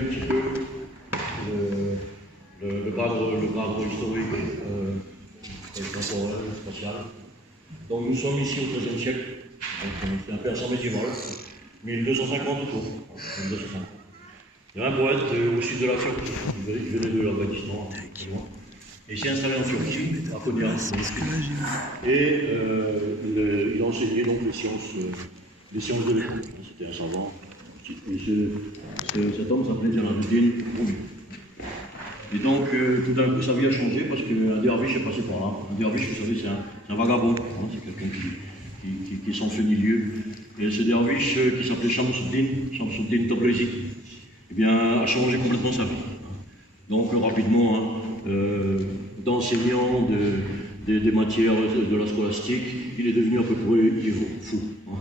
un petit peu le cadre historique et temporel, spatial. Donc nous sommes ici au XIIIe siècle, c'est un persan médiéval, 1250 autour, 1250. Il y a un poète au sud de la Turquie, il venait de l'Afghanistan, plus loin. Et il s'est installé en Turquie, à Konya. Et il a enseigné donc les sciences de l'écoute. C'était un savant. Et cet homme s'appelait Jalaluddin Rumi. Et donc, tout d'un coup, sa vie a changé parce qu'un derviche est passé par là. Un derviche, vous savez, c'est un vagabond. Hein, c'est quelqu'un qui est sans feu ni lieu. Et ce derviche, qui s'appelait Shamsuddin Tabrizi, eh bien, a changé complètement sa vie. Donc, rapidement, hein, d'enseignant des matières de la scolastique, il est devenu à peu près fou. Hein.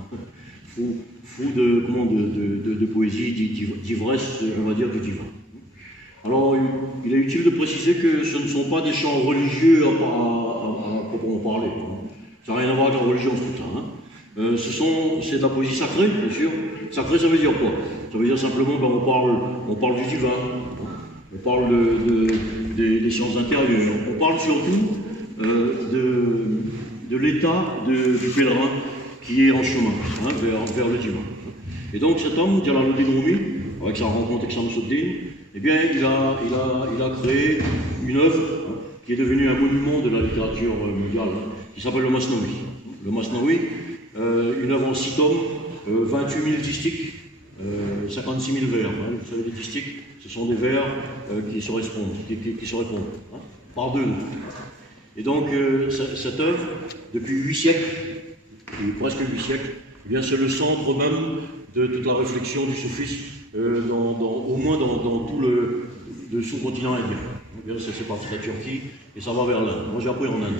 Fou de poésie, d'ivresse, on va dire, du divin. Alors, il est utile de préciser que ce ne sont pas des chants religieux à proprement parler. Ça n'a rien à voir avec la religion, tout ça. Hein. C'est de la poésie sacrée, bien sûr. Sacré, ça veut dire quoi? Ça veut dire simplement on parle du divin, on parle des sciences intérieures, on parle surtout de l'état du pèlerin qui est en chemin, hein, vers le divin. Et donc cet homme, Jalaluddin Rumi, avec sa rencontre avec Shamsuddin, eh bien, il a créé une œuvre, hein, qui est devenue un monument de la littérature mondiale, hein, qui s'appelle le Masnawi. Le Masnawi, une œuvre en 6 tomes, 28 000 distiques, 56 000 vers. Hein. Vous savez, les distiques, ce sont des vers qui se répondent, hein, par deux. Et donc, cette œuvre, depuis 8 siècles, presque 8 siècles, eh bien, c'est le centre même de toute la réflexion du soufisme, au moins dans tout le sous-continent indien. C'est parti de la Turquie et ça va vers l'Inde. Moi j'ai appris en Inde.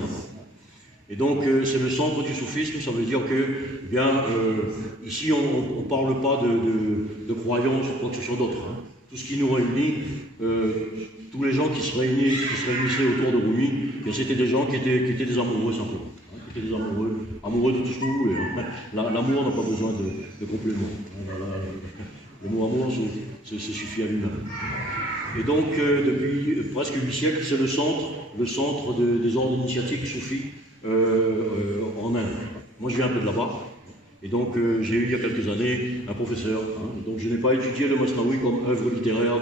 Et donc c'est le centre du soufisme, ça veut dire que, eh bien, ici on ne parle pas de croyance ou quoi que ce soit d'autre. Hein. Tout ce qui nous réunit, tous les gens qui se réunissaient autour de Rumi, eh c'était des gens qui étaient des amoureux simplement. Des amoureux de tout ce que vous voulez. L'amour n'a pas besoin de complément. Le mot amour se suffit à lui-même. Et donc, depuis presque 8 siècles, c'est le centre des ordres initiatiques soufis en Inde. Moi, je viens un peu de là-bas. Et donc, j'ai eu il y a quelques années un professeur. Hein. Donc, je n'ai pas étudié le Masnawi comme œuvre littéraire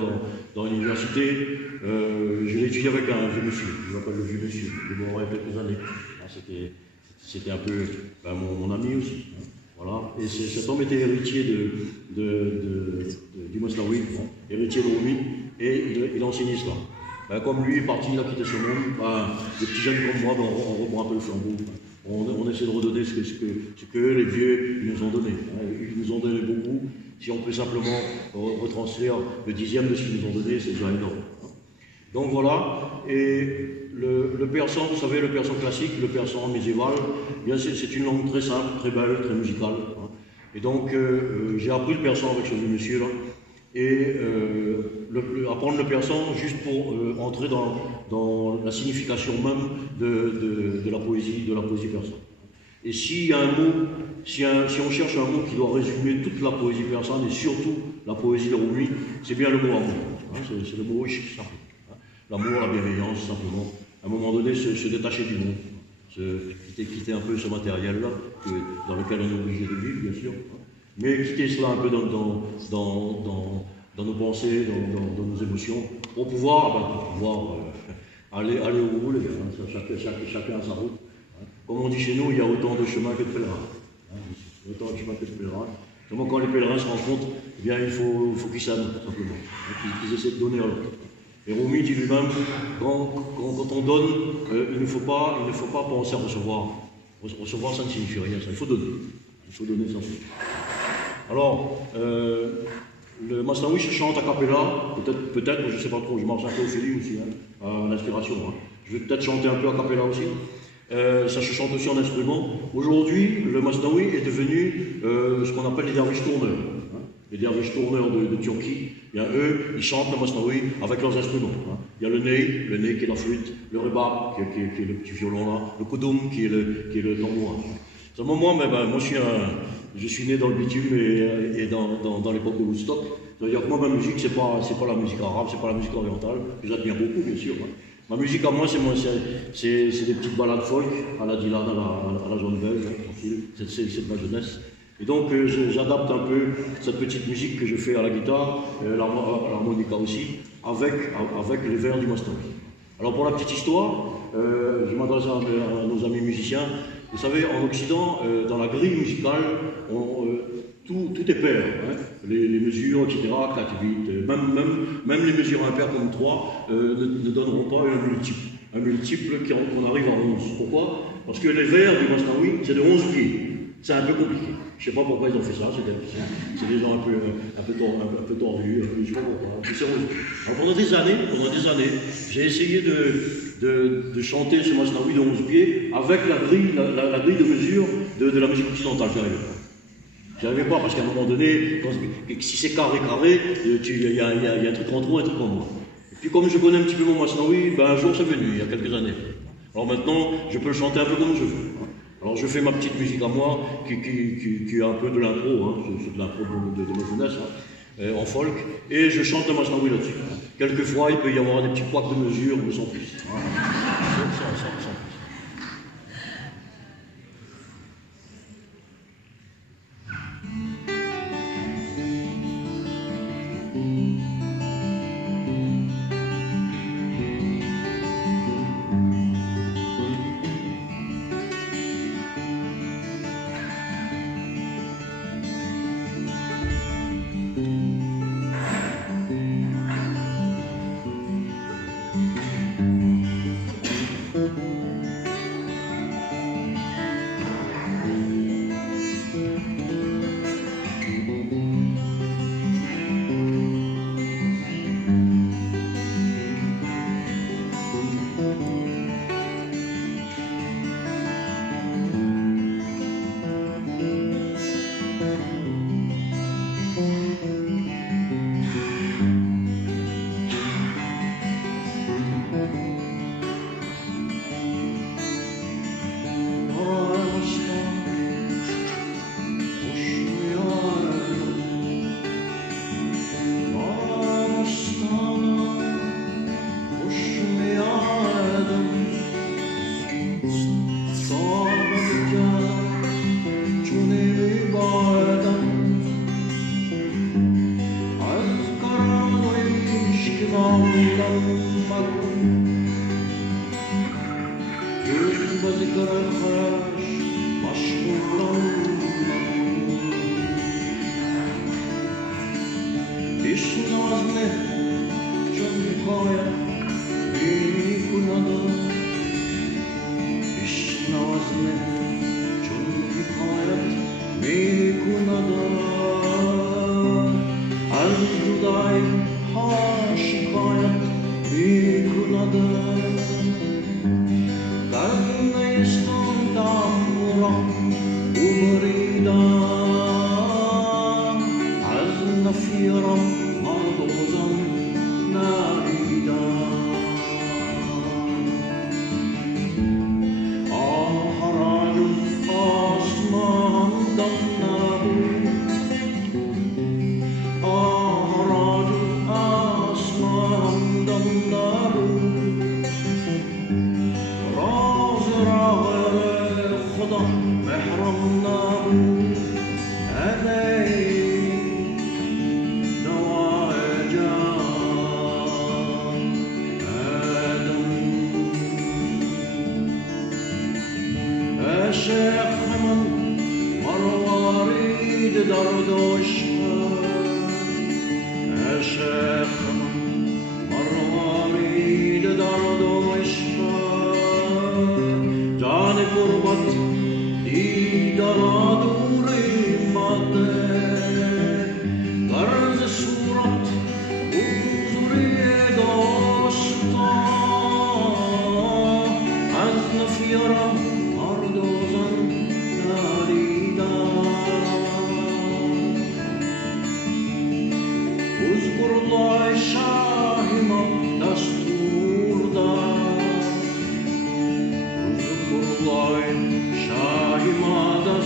dans l'université. Je l'ai étudié avec un vieux monsieur. Je m'appelle le vieux monsieur. Il est mort il y a quelques années. C'était un peu mon ami aussi. Hein. Voilà. Et cet homme était héritier du Masnawi, hein, héritier de Rumi, et il enseignait cela. Comme lui est parti, il a quitté ce monde, les petits jeunes comme moi, on reprend un peu le flambeau. On essaie de redonner ce que les vieux nous ont donné. Hein. Ils nous ont donné beaucoup. Si on peut simplement retranscrire le 10e de ce qu'ils nous ont donné, c'est déjà énorme. Hein. Donc voilà. Et le persan, vous savez, le persan classique, le persan médiéval, c'est une langue très simple, très belle, très musicale. Hein. Et donc, j'ai appris le persan avec ce vieux monsieur-là. Et apprendre le persan juste pour entrer dans la signification même de la poésie persane. Et s'il y a un mot, si on cherche un mot qui doit résumer toute la poésie persane et surtout la poésie de Rumi, c'est bien le mot amour. Hein. C'est le mot ishq, simple. L'amour, la bienveillance, simplement. À un moment donné, se détacher du monde, quitter un peu ce matériel-là, dans lequel on est obligé de vivre, bien sûr, hein. Mais quitter cela un peu dans nos pensées, dans nos émotions, pour pouvoir aller au bout, les gars, hein. Chacun à sa route. Hein. Comme on dit chez nous, il y a autant de chemins que de pèlerins. Hein. Autant de chemins que de pèlerins. Seulement quand les pèlerins se rencontrent, eh bien, il faut qu'ils s'aiment, simplement, hein, qu'ils essaient de donner à l'autre. Et Rumi dit lui-même, quand on donne, il ne faut pas penser à recevoir. Recevoir, ça ne signifie rien, ça. Il faut donner. Il faut donner sans suite. Alors, le Masnawi se chante a cappella, peut-être, je ne sais pas trop, je marche un peu au feeling aussi, hein, à l'inspiration. Hein. Je vais peut-être chanter un peu a cappella aussi. Ça se chante aussi en instrument. Aujourd'hui, le Masnawi est devenu ce qu'on appelle les derviches tourneurs. Hein. Les derviches tourneurs de Turquie, bien, eux, ils chantent le Masnawi avec leurs instruments. Hein. Il y a le ney qui est la flûte, le rebab qui est le petit violon là, le koudoum qui est le tambourin. Seulement moi, moi je suis né dans le bitume et dans l'époque de Woodstock. C'est-à-dire que moi, ma musique, c'est pas la musique arabe, c'est pas la musique orientale, que j'admire beaucoup, bien sûr. Hein. Ma musique à moi, c'est des petites ballades folk à la Dylan, à la zone belge, hein, tranquille. C'est de ma jeunesse. Et donc, j'adapte un peu cette petite musique que je fais à la guitare, l'harmonica aussi, avec les vers du Masnaoui. Alors, pour la petite histoire, je m'adresse à nos amis musiciens. Vous savez, en Occident, dans la grille musicale, tout est pair. Hein. Les mesures, etc., 4, 8, même les mesures impaires comme 3 ne donneront pas un multiple qu'on arrive à 11. Pourquoi? Parce que les vers du Masnaoui, c'est de 11 pieds. C'est un peu compliqué. Je ne sais pas pourquoi ils ont fait ça. C'est des gens un peu tordus. Je ne sais pas pourquoi. Alors pendant des années, j'ai essayé de chanter ce Masnaoui de 11 pieds avec la grille de mesure de la musique occidentale. Je n'arrivais pas parce qu'à un moment donné, si c'est carré, il y a un truc en trop, un truc en moins. Et puis comme je connais un petit peu mon Masnaoui, un jour c'est venu, il y a quelques années. Alors maintenant, je peux le chanter un peu comme je veux. Alors je fais ma petite musique à moi, qui est un peu de l'impro, hein, c'est de l'impro de ma jeunesse, hein, en folk, et je chante un Masnaoui là-dessus. Quelquefois, il peut y avoir des petits couacs de mesure, mais sans plus. Voilà. Sans plus. Shahi Mada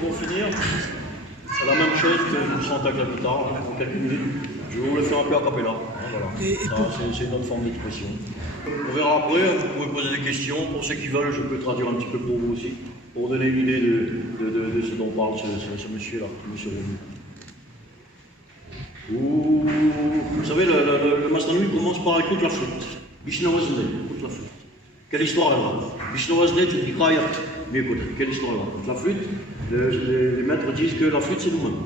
Pour finir, c'est la même chose que je chante avec la guitare en quelques minutes. Je vais vous le faire un peu a cappella. Voilà. C'est une autre forme d'expression. On verra après, vous pouvez poser des questions. Pour ceux qui veulent, je peux traduire un petit peu pour vous aussi, pour donner une idée de ce dont parle ce monsieur-là, monsieur Romy. Vous savez, le Masnaoui commence par écoute la flûte. Bishnawazne, écoute la flûte. Quelle histoire elle a? Bishnawazne, tu dis Kayat. Mais écoutez, quelle histoire là? La flûte, les maîtres disent que la flûte c'est nous-mêmes.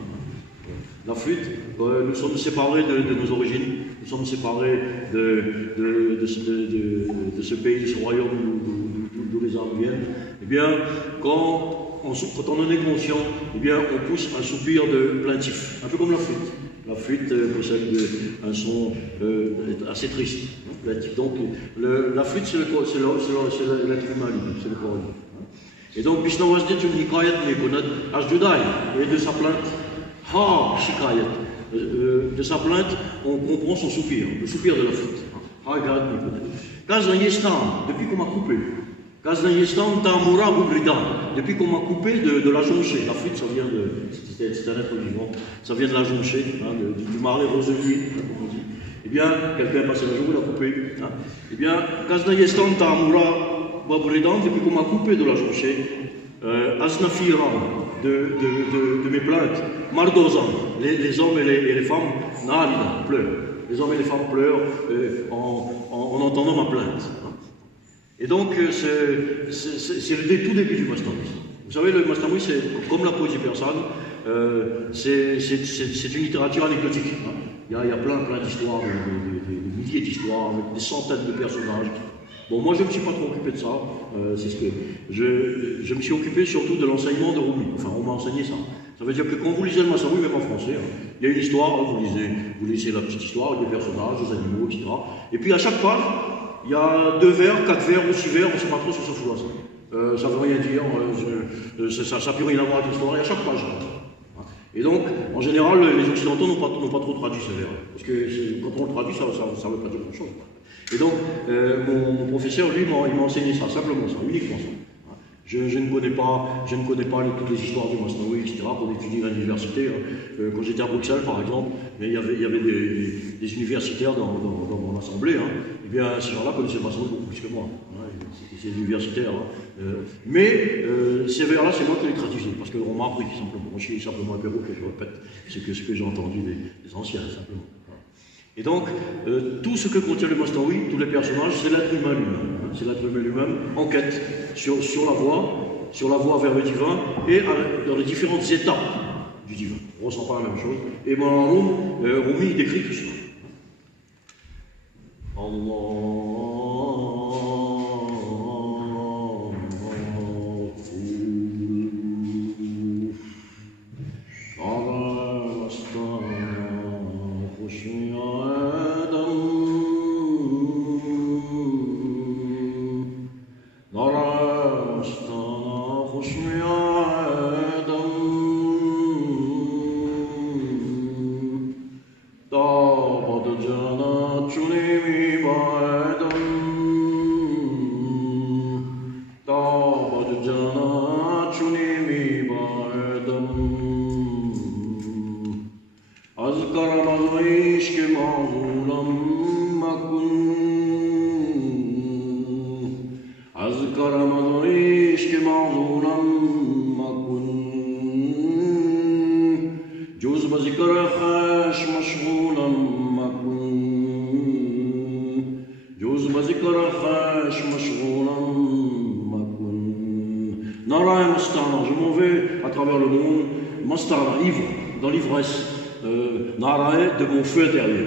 La flûte, nous sommes séparés de nos origines, nous sommes séparés de ce pays, de ce royaume d'où les armes viennent. Eh bien, quand on en est conscient, eh bien, on pousse un soupir de plaintif, un peu comme la flûte. La flûte possède un son assez triste, plaintif. Donc, la flûte c'est l'être humain, c'est le corps. Et donc, Bishnawazne tu Nikayat Mekonat Ashdudai, et de sa plainte, Ha Shikayat. De sa plainte, on comprend son soupir, le soupir de la flûte. Ha Gad Mekonat. Kaz Yestan, depuis qu'on m'a coupé. Kaz Yestan Tamura Bugrida, depuis qu'on m'a coupé de la jonchée. La flûte, ça vient de. C'est un être vivant, ça vient de la jonchée, du marais roselier, comme on dit. Eh bien, quelqu'un est passé la journée, l'a coupé. Eh bien, Kaz Yestan Tamura. Depuis qu'on m'a coupé de la jonchée, Asnafiram, de mes plaintes, Mardozan, les hommes et les femmes, Nalina, pleurent. Les hommes et les femmes pleurent en entendant ma plainte. Et donc, c'est le tout début du Masnaoui. Vous savez, le Masnaoui, c'est comme la poésie persane, c'est une littérature anecdotique. Il y a plein d'histoires, des milliers d'histoires, avec des centaines de personnages. Bon, moi je ne me suis pas trop occupé de ça, c'est ce que je me suis occupé surtout de l'enseignement de Rumi, enfin on m'a enseigné ça. Ça veut dire que quand vous lisez le Masnaoui, même en français, hein, il y a une histoire, hein, vous lisez la petite histoire avec des personnages, des animaux, etc. Et puis à chaque page, il y a 2 vers, 4 vers ou 6 vers, on ne sait pas trop ce que ça fout ça. Ça ne veut rien dire, ça n'a plus rien à voir avec l'histoire, et à chaque page. Et donc, en général, les Occidentaux n'ont pas trop traduit ces vers. Parce que quand on le traduit, ça ne veut pas dire grand-chose. Et donc, mon professeur, lui, il m'a enseigné ça, simplement ça, uniquement ça. Je ne connais pas toutes les histoires du Masnaoui, etc., qu'on étudie à l'université. Quand j'étais à Bruxelles, par exemple, il y avait des universitaires dans mon assemblée. Hein. Eh bien, ces gens-là connaissaient le Masnaoui beaucoup plus que moi. Hein. C'est des universitaires. Hein. Mais ces vers-là, c'est moi qui les traduisais, parce qu'on m'a appris, simplement. Moi, je suis simplement un perroquet, je répète ce que j'ai entendu des anciens, simplement. Et donc, tout ce que contient le Masnaoui, tous les personnages, c'est l'être humain lui-même. Hein, c'est l'être humain lui-même en quête sur la voie vers le divin et dans les différentes étapes du divin. On ne ressent pas la même chose. Et Rumi décrit tout cela. Je m'en vais à travers le monde, Mastara, ivre, dans l'ivresse, Narae, de mon feu intérieur.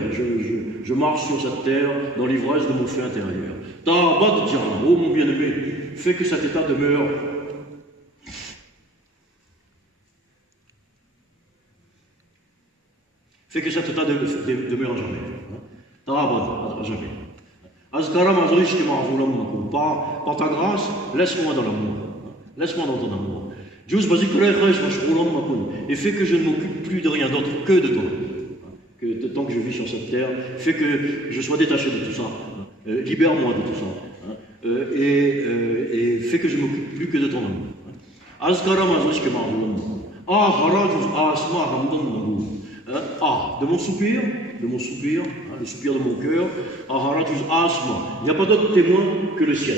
Je marche sur cette terre dans l'ivresse de mon feu intérieur. Ta'abad Djana, oh mon bien-aimé, fais que cet état demeure. Fais que cet état demeure à jamais. Ta'abad, à jamais. Azkara mazrish ki ma'voulam makou. Par ta grâce, laisse-moi dans l'amour. Laisse-moi dans ton amour. Et fais que je ne m'occupe plus de rien d'autre que de toi. Que tant que je vis sur cette terre, fais que je sois détaché de tout ça. Libère-moi de tout ça. Et fais que je ne m'occupe plus que de ton amour. De mon soupir, le soupir de mon cœur, il n'y a pas d'autre témoin que le ciel.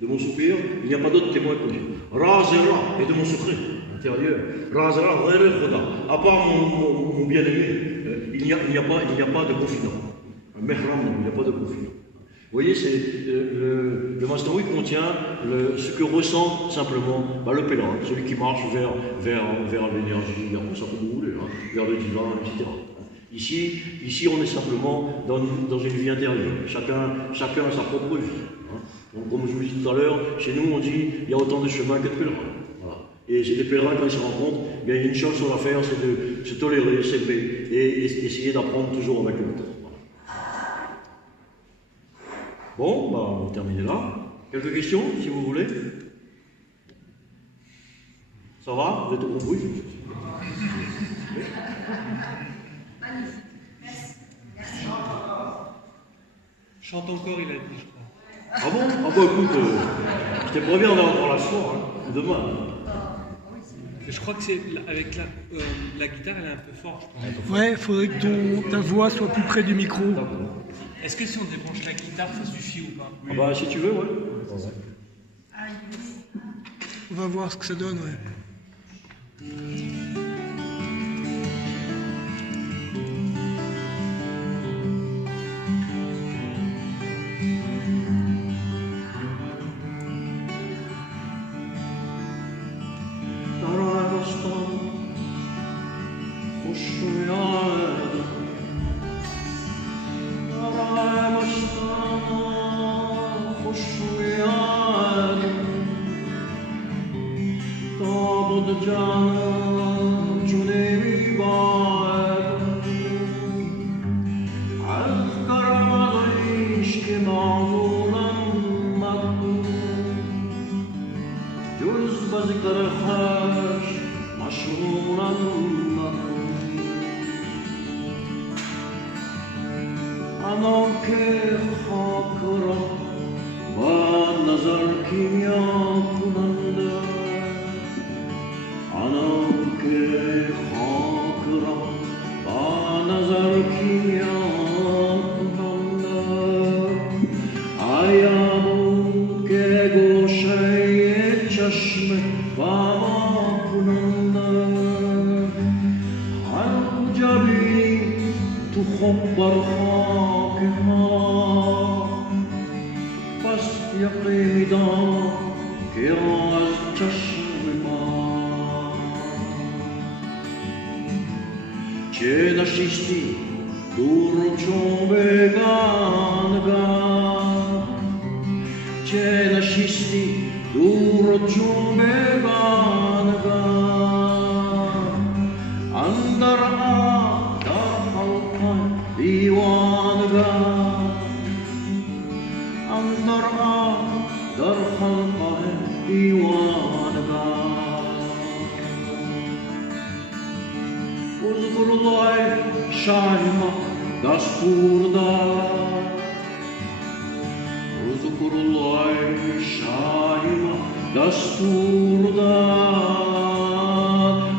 De mon soupir, il n'y a pas d'autre témoin que lui. Razera, et de mon secret intérieur. Razera, à part mon bien-aimé, il n'y a pas de confident. Un mehram, il n'y a pas de confident. Vous voyez, le Masnaoui contient ce que ressent simplement le pèlerin, celui qui marche vers l'énergie, vers le divin, etc. Ici, on est simplement dans une vie intérieure. Chacun a sa propre vie. Donc, comme je vous disais tout à l'heure, chez nous, on dit il y a autant de chemins que de pèlerins. Voilà. Et les pèlerins, quand ils se rencontrent, il y a une chose à faire, c'est de se tolérer, s'aimer et essayer d'apprendre toujours avec le temps. Voilà. Bon, on va terminer là. Quelques questions, si vous voulez? Ça va? Vous êtes au bruit? Chante encore, il a dit, je crois. Ah bon? Ah bon, écoute, je te préviens, on va encore la soir, hein, demain. Je crois que c'est avec la guitare, elle est un peu forte, je pense. Ouais, il faudrait que ta voix soit plus près du micro. Est-ce que si on débranche la guitare, ça suffit ou pas? Ah bah, si tu veux, ouais. On va voir ce que ça donne, ouais. hakra va nazar kimya kunanda anke hakra va nazar kimya kunanda ayam ke goshay chashme va kunanda hanjabi tu khobbar يقيدا كراز تشرما چه نشستی دور چون بگانگا چه نشستی دور چون بگانگا اندر در خلقا دیوانگا در خلقه دیوانگا اذكر الله شاهما دستوردا اذكر الله شاهما دستوردا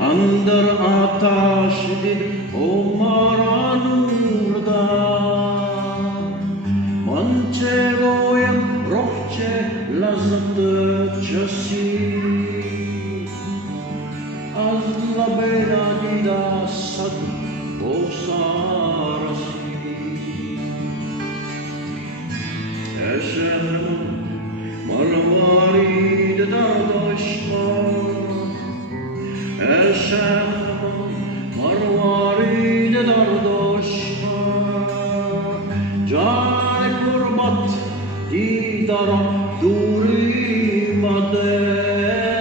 اندر آتش دید عمر نوردا منچه گویم روحچه لذت چسی از لبینا دیده صد بوسارسی اشم مروارید درد عشق اشم مروارید درد عشق جان قربت دیدارم دوری مدنی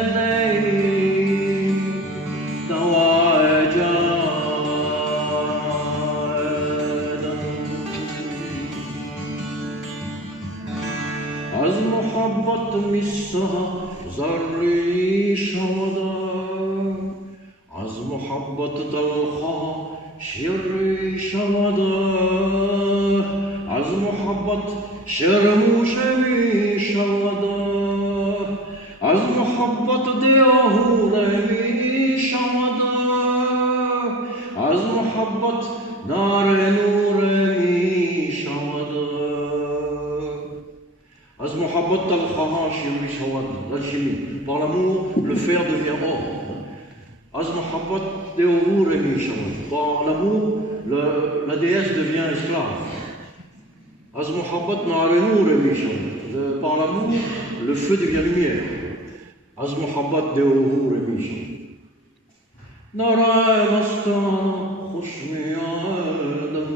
نوای جانم از محبت میسا ذری شودم از محبت دلخواه شیری شودم از محبت شرموشه می شودم از محبت دیاهوره می شودم از محبت نار نوره می شودم از محبت دلخواه شیری شودم par l'amour le fer devient or az محبت دیاهوره می شودم par l'amour la déesse devient esclave Az muhabbat na'arenur emisham. Par l'amour, le feu devient lumière. Az muhabbat deohur emisham. Nara mastana khushmiyadam.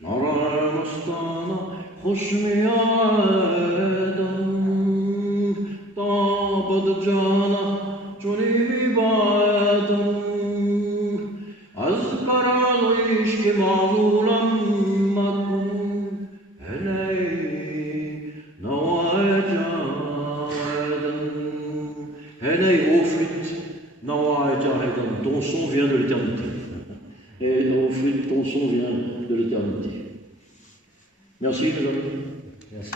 Nara mastana khushmiyadam. Tabad jana chuni vibadam. Az karal ishki ma'zulam. Ton son vient de l'éternité. Et ton son vient de l'éternité. Merci, mes amis. Merci.